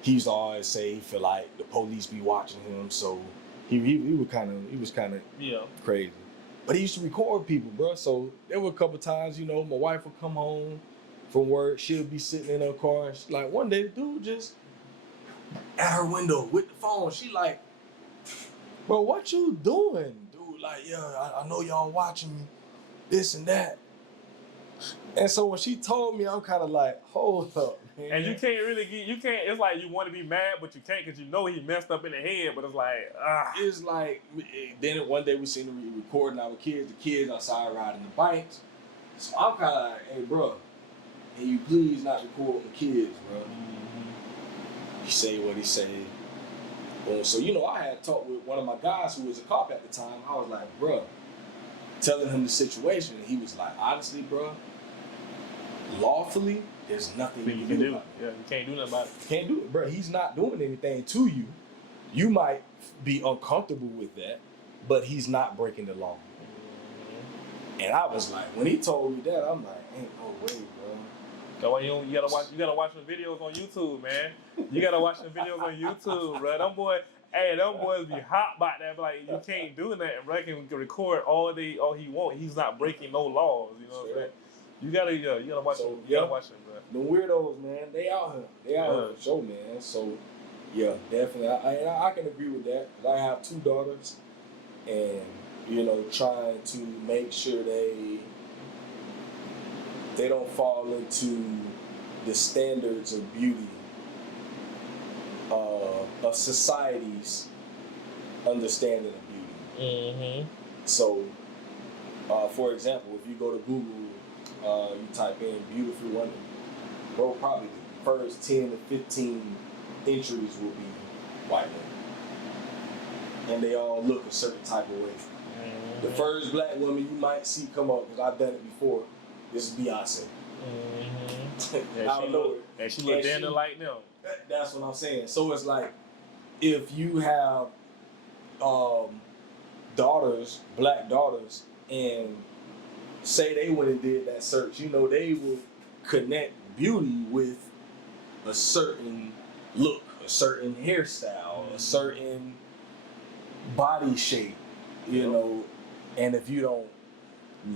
He used to always say he feel like the police be watching him, so he was kind of crazy. But he used to record people, bro. So there were a couple times, you know, my wife would come home from work, she'll be sitting in her car, and she, like one day the dude just at her window with the phone. She like, bro, what you doing? Like, yeah, I know y'all watching me, this and that. And so when she told me, I'm kind of like, hold up, man. And you can't, it's like you want to be mad, but you can't because you know he messed up in the head, but it's like, It's like, then one day we seen him recording our kids, the kids outside riding the bikes. So I'm kind of like, hey, bro, can you please not record the kids, bro? He say what he say. So, you know, I had talked with one of my guys who was a cop at the time. I was like, bro, telling him the situation. And he was like, honestly, bro, lawfully, there's nothing you can do about it. Yeah, you can't do nothing about it. Can't do it, bro. He's not doing anything to you. You might be uncomfortable with that, but he's not breaking the law. And I was like, when he told me that, I'm like, ain't no way, bro. That's why you gotta watch the videos on YouTube, man. You gotta watch the videos on YouTube, bro. Them boys be hot about that. But like, you can't do that, bro. He can record all he want. He's not breaking no laws. You know what I'm saying? You gotta watch them. You gotta watch them, bro. The weirdos, man, they out here. They out here for sure, man. So yeah, definitely. I can agree with that. I have 2 daughters, and you know, trying to make sure they don't fall into the standards of beauty of society's understanding of beauty. So, for example, if you go to Google, you type in beautiful women, bro, probably the first 10 to 15 entries will be white women. And they all look a certain type of way. The first black woman you might see come up, because I've done it before, this is Beyonce. And she look damn like them. That's what I'm saying. So it's like, if you have daughters, black daughters, and say they went and did that search, you know, they will connect beauty with a certain look, a certain hairstyle, a certain body shape, you know. And if you don't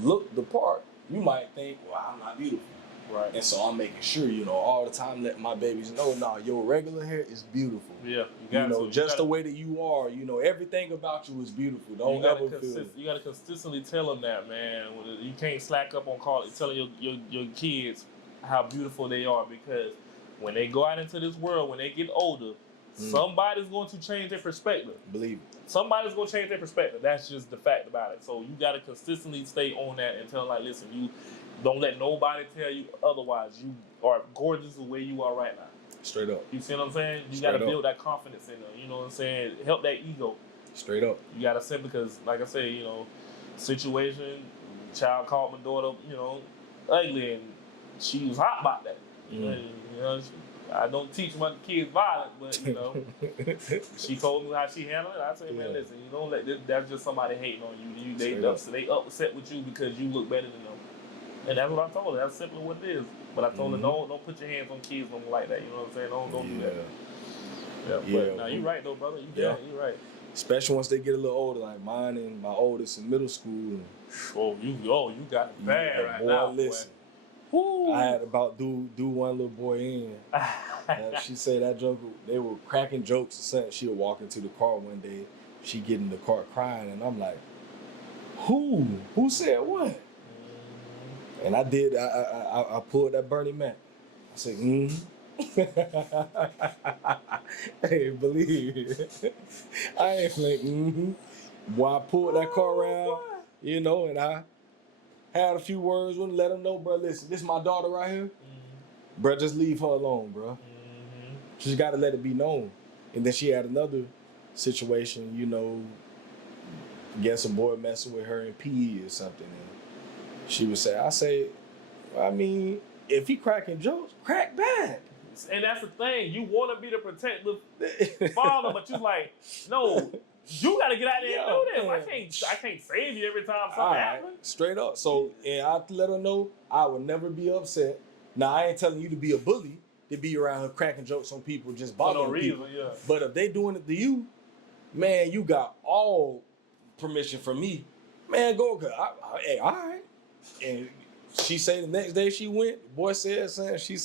look the part, you might think, well, I'm not beautiful. Right. And so I'm making sure, all the time letting my babies know, your regular hair is beautiful. Yeah, the way that you are, everything about you is beautiful. Don't ever feel it. You gotta consistently tell them that, man. You can't slack up on telling your kids how beautiful they are, because when they go out into this world, when they get older, somebody's going to change their perspective. Believe it. Somebody's going to change their perspective. That's just the fact about it. So you got to consistently stay on that and tell them, like, listen, you don't let nobody tell you otherwise. You are gorgeous the way you are right now. Straight up. You see what I'm saying? You got to build that confidence in them. You know what I'm saying? Help that ego. Straight up. You got to say, because, like I say, situation, child called my daughter, ugly, and she was hot about that. I don't teach my kids violence, but she told me how she handled it. I say, man, listen, you don't let this. That's just somebody hating on you. They upset with you because you look better than them, and that's what I told her. That's simply what it is. But I told her, don't put your hands on kids like that. You know what I'm saying? Don't do that. Yeah. But now you're right though, brother. You're right. Especially once they get a little older, like mine and my oldest in middle school. You got it bad right now. Listen. I had about do one little boy in. She said that joke, they were cracking jokes or something. She would walk into the car one day, she get in the car crying, and I'm like, who said what? And I did, I pulled that Bernie Mac. I said, Hey, believe it. I ain't like, Boy, I pulled that car around, and I had a few words, wouldn't let them know, bro, listen, this is my daughter right here. Bro, just leave her alone, bro. She just got to let it be known. And then she had another situation, guess a boy messing with her in PE or something. And she would say, if he cracking jokes, crack back. And that's the thing. You want to be the protective father, but you're like, no, you got to get out there and do this. I can't save you every time something happens. Straight up. So, I let her know I would never be upset. Now, I ain't telling you to be a bully, to be around her cracking jokes on people, just bothering people. Yeah. But if they doing it to you, man, you got all permission from me. Man, go. Hey, all right. And she said the next day she went, the boy said something. She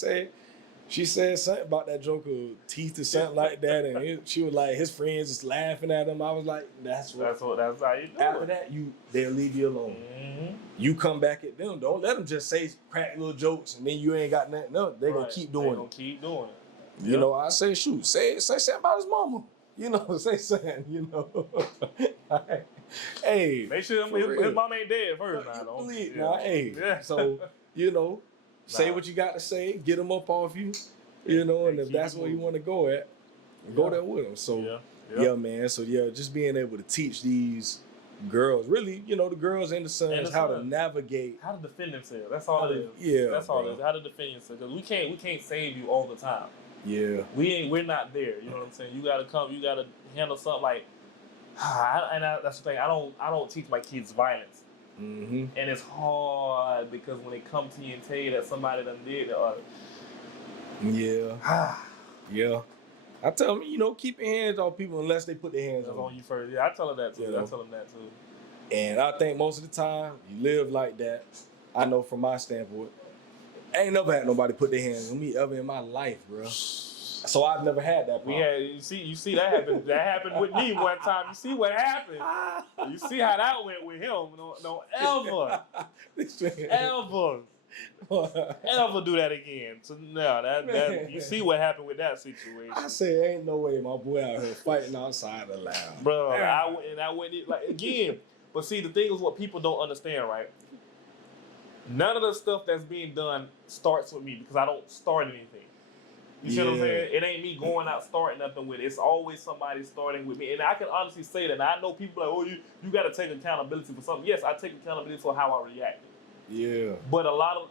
said something about that joke of teeth or something like that, and she was like, his friends just laughing at him. I was like, that's how you do After that, they'll leave you alone. You come back at them. Don't let them just say crack little jokes and then you ain't got nothing else. They're gonna keep doing it. I say, shoot, say something about his mama. Say something. Hey, make sure his mom ain't dead first. So say what you got to say, get them up off you, and if that's where you want to go at, go there with them. So, man. So, just being able to teach these girls, really, the girls and the sons, how to navigate. How to defend themselves. That's all it is. Yeah. That's all it is. How to defend yourself. Because we can't save you all the time. Yeah. We're not there. You know what I'm saying? You got to handle something like, that's the thing. I don't teach my kids violence. And it's hard because when they come to you and tell you that somebody done did it. Yeah. I tell them, keep your hands on people unless they put their hands on you first. Yeah, I tell them that too. I tell them that too. And I think most of the time you live like that. I know from my standpoint, I ain't never had nobody put their hands on me ever in my life, bro. So I've never had that problem. You see that happened. That happened with me one time. You see what happened. You see how that went with him. Don't ever do that again. So no, you see what happened with that situation. I say ain't no way my boy out here fighting outside the lounge, bro. I went like again. But see, the thing is what people don't understand, right? None of the stuff that's being done starts with me because I don't start anything. You see what I'm saying? It ain't me going out starting nothing with it. It's always somebody starting with me. And I can honestly say that. And I know people like, you got to take accountability for something. Yes, I take accountability for how I reacted. Yeah. But a lot of,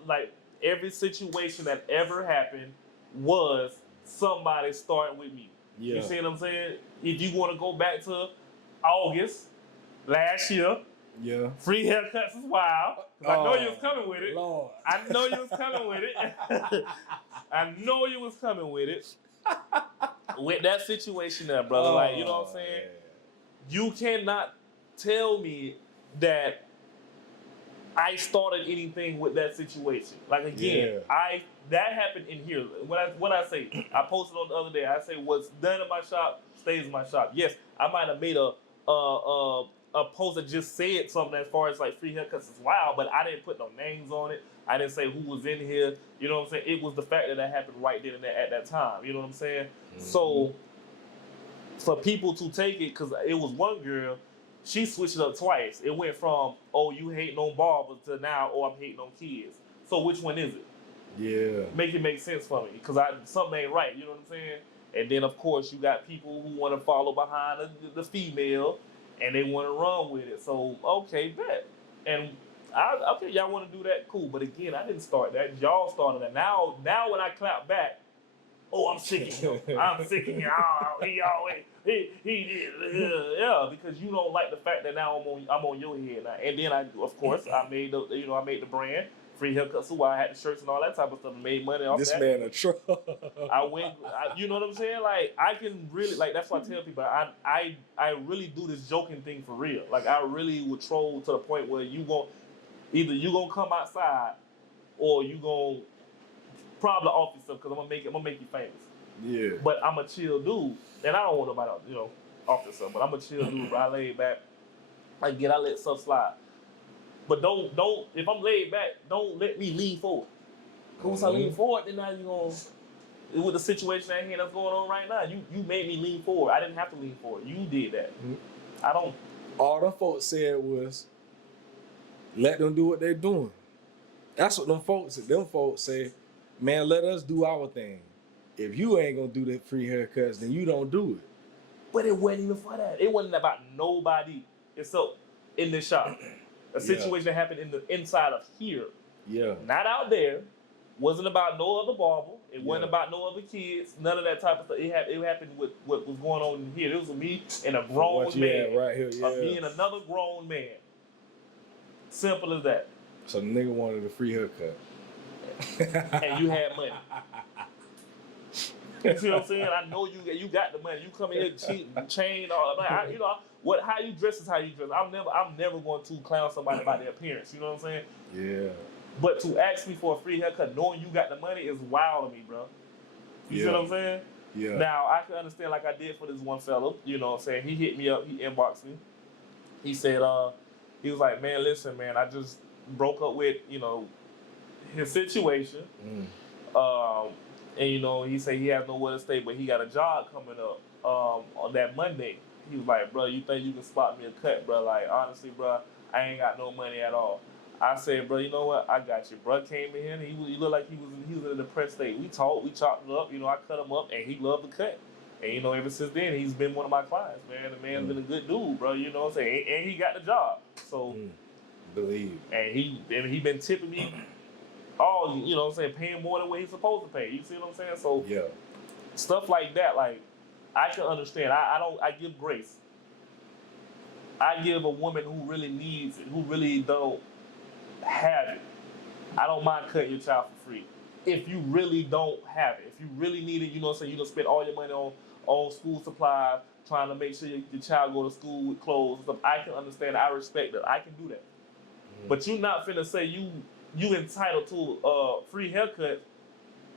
every situation that ever happened was somebody starting with me. Yeah. You see what I'm saying? If you want to go back to August last year, free haircuts is wild. I know you was coming with it. Lord. I know you was coming with it. I know you was coming with it. With that situation there, brother. You know what I'm saying? You cannot tell me that I started anything with that situation. Like again, that happened in here. What I say, I posted on the other day. I say what's done in my shop stays in my shop. Yes, I might have made a post that just said something as far as like free haircuts is wild, but I didn't put no names on it. I didn't say who was in here. You know what I'm saying? It was the fact that happened right then and there at that time. You know what I'm saying? Mm-hmm. So for people to take it, because it was one girl, she switched it up twice. It went from, oh, you hating on Barber to now, oh, I'm hating on kids. So which one is it? Yeah. Make it make sense for me, because something ain't right. You know what I'm saying? And then, of course, you got people who want to follow behind the female, and they want to run with it. So, okay, bet. And okay, y'all want to do that, cool. But again, I didn't start that. Y'all started that. Now when I clap back, oh, I'm sick of him. I'm sick of him. Oh, he always he did. Yeah, because you don't like the fact that now I'm on your head now. And then I made the brand Free Haircuts, so I had the shirts and all that type of stuff and made money off this that. This man a truck. You know what I'm saying? Like, I can really, like, that's why I tell people, I really do this joking thing for real. Like, I really would troll to the point where either you gonna come outside or you gonna probably off yourself, because I'm gonna make you famous. Yeah. But I'm a chill dude, and I don't want nobody, off yourself. But I'm a chill dude. But I lay back. I let stuff slide. But don't. If I'm laid back, don't let me lean forward. Because once I lean forward, then now you gonna, with the situation at hand that's going on right now, you made me lean forward. I didn't have to lean forward. You did that. Mm-hmm. I don't. All them folks said was, let them do what they're doing. That's what them folks said. Them folks say, man, let us do our thing. If you ain't gonna do the free haircuts, then you don't do it. But it wasn't even for that. It wasn't about nobody except in the shop. A situation that happened in the inside of here. Yeah. Not out there. Wasn't about no other barber. It wasn't about no other kids. None of that type of stuff. It happened with what was going on in here. It was me and a grown man. Right here, Me and another grown man. Simple as that. So the nigga wanted a free haircut. And you had money. You see what I'm saying? I know you got the money. You come in here cheap, chain, all that. How you dress is how you dress. I'm never going to clown somebody about their appearance. You know what I'm saying? Yeah. But to ask me for a free haircut knowing you got the money is wild to me, bro. You see what I'm saying? Yeah. Now, I can understand, like I did for this one fellow. You know what I'm saying? He hit me up. He inboxed me. He said, he was like, man, listen, man, I just broke up with, his situation. And, he said he has nowhere to stay, but he got a job coming up on that Monday. He was like, bro, you think you can spot me a cut, bro? Like, honestly, bro, I ain't got no money at all. I said, bro, you know what? I got you. Bro came in here, and he looked like he was in a depressed state. We talked, we chopped it up. I cut him up, and he loved the cut. And, ever since then, he's been one of my clients, man. The man's been a good dude, bro. You know what I'm saying? And he got the job. So, believe. And he been tipping me all, you know what I'm saying, paying more than what he's supposed to pay. You see what I'm saying? So, stuff like that, like, I can understand. I give grace. I give a woman who really needs it, who really don't have it. I don't mind cutting your child for free. If you really don't have it, if you really need it, you know what I'm saying, you don't spend all your money on school supplies, trying to make sure your child go to school with clothes and stuff. I can understand. I respect that. I can do that. But you're not finna say you entitled to a free haircut,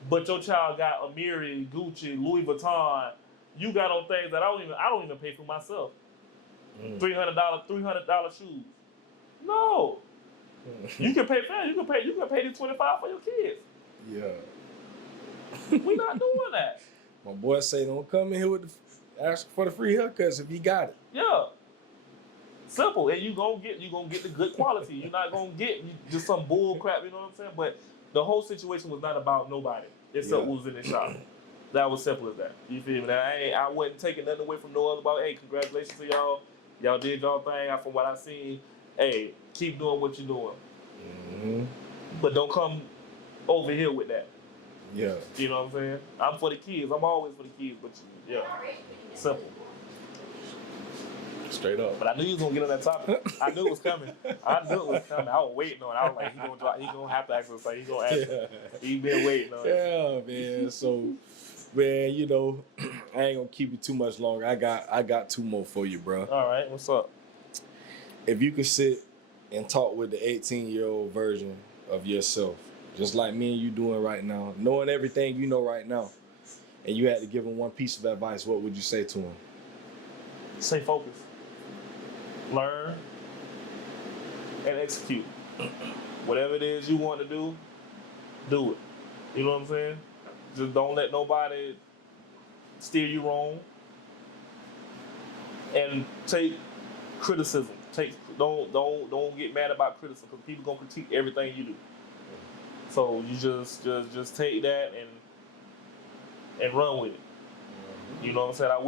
but your child got Amiri, Gucci, Louis Vuitton. You got on things that I don't even pay for myself. $300 shoes. No. You can pay fair. You can pay the $25 for your kids. Yeah. We not doing that. My boy say don't come in here ask for the free haircuts if you got it. Yeah. Simple. And you gonna get the good quality. You're not gonna get just some bull crap, you know what I'm saying? But the whole situation was not about nobody except what was in the shop. That was simple as that. You feel me? I wasn't taking nothing away from no other about, hey, congratulations to y'all. Y'all did y'all thing. From what I seen, hey, keep doing what you're doing. Mm-hmm. But don't come over here with that. Yeah. You know what I'm saying? I'm for the kids. I'm always for the kids, but simple. Straight up. But I knew you was gonna get on that topic. I knew it was coming. I was waiting on it. I was like, he gonna have to ask us. Like, he gonna ask. He been waiting on it. Yeah, man. So, man, I ain't gonna keep you too much longer. I got two more for you, bro. All right, what's up? If you could sit and talk with the 18-year-old version of yourself, just like me and you doing right now, knowing everything you know right now, and you had to give him one piece of advice, what would you say to him? Stay focused. Learn and execute. Whatever it is you want to do it. You know what I'm saying? Just don't let nobody steer you wrong. And take criticism. Don't get mad about criticism, because people gonna critique everything you do. So you just take that and run with it. You know what I'm saying? I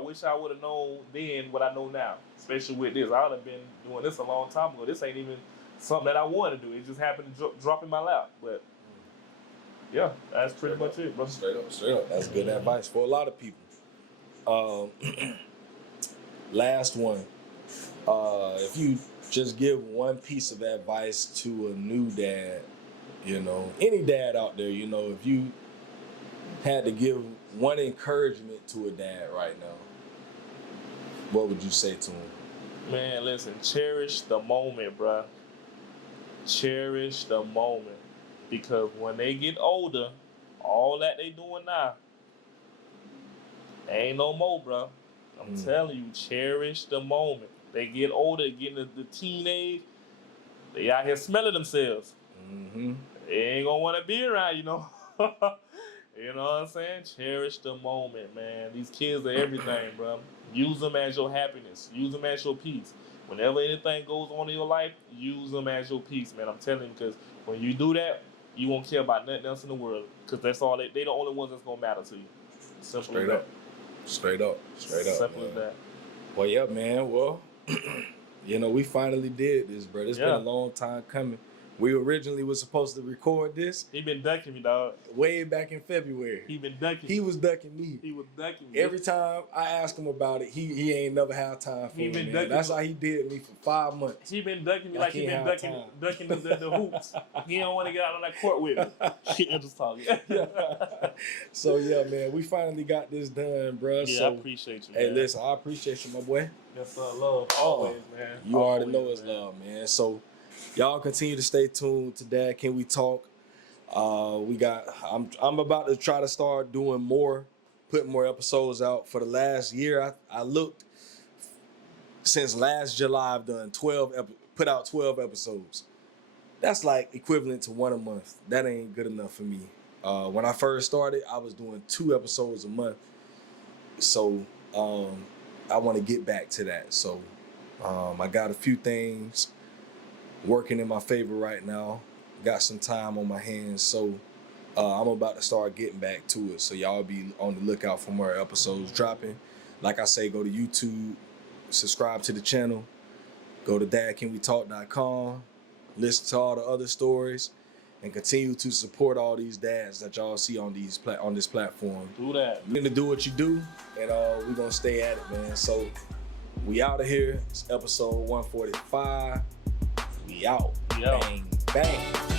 wish I would have known then what I know now, especially with this. I would have been doing this a long time ago. This ain't even something that I wanted to do. It just happened to drop in my lap. But yeah, that's pretty much it, bro. Straight up. That's good advice for a lot of people. Last one. If you just give one piece of advice to a new dad, you know, any dad out there, you know, if you had to give one encouragement to a dad right now, what would you say to him? Man, listen, cherish the moment, bruh. Cherish the moment. Because when they get older, all that they doing now ain't no more, bruh. I'm telling you, cherish the moment. They get older, get into the teenage, they out here smelling themselves. Mm-hmm. They ain't gonna want to be around, you know. You know what I'm saying? Cherish the moment, man. These kids are everything, bro. Use them as your happiness. Use them as your peace. Whenever anything goes on in your life, use them as your peace, man. I'm telling you, because when you do that, you won't care about nothing else in the world. Because that's all they the only ones that's gonna matter to you. Simple as that. Straight up. Simple as that. Well, yeah, man. Well, you know, we finally did this, bro. It's been a long time coming. We originally was supposed to record this. He been ducking me, dog. Way back in February. He been ducking me. He was ducking me. He was ducking me. Every time I ask him about it, he ain't never had time for me, man. That's how he did me for 5 months. He been ducking me like he been ducking the hoops. He don't want to get out on that court with me. I'm just talking. So, yeah, man, we finally got this done, bro. Yeah, so, I appreciate you, man. Hey, listen, I appreciate you, my boy. That's love. Always, man. You already know it's love, man. So, y'all continue to stay tuned to Dad Can We Talk. I'm about to try to start doing more, putting more episodes out. For the last year, I looked, since last July, I've done put out 12 episodes. That's like equivalent to one a month. That ain't good enough for me. When I first started, I was doing 2 episodes a month. So I want to get back to that. So I got a few things working in my favor right now. Got some time on my hands, so I'm about to start getting back to it. So y'all be on the lookout for more episodes dropping. Like I say, go to YouTube, subscribe to the channel, go to dadcanwetalk.com, listen to all the other stories, and continue to support all these dads that y'all see on this platform. Do that. You're gonna do what you do, and we're gonna stay at it, man. So we out of here. It's episode 145. We out. Yo. Bang, bang.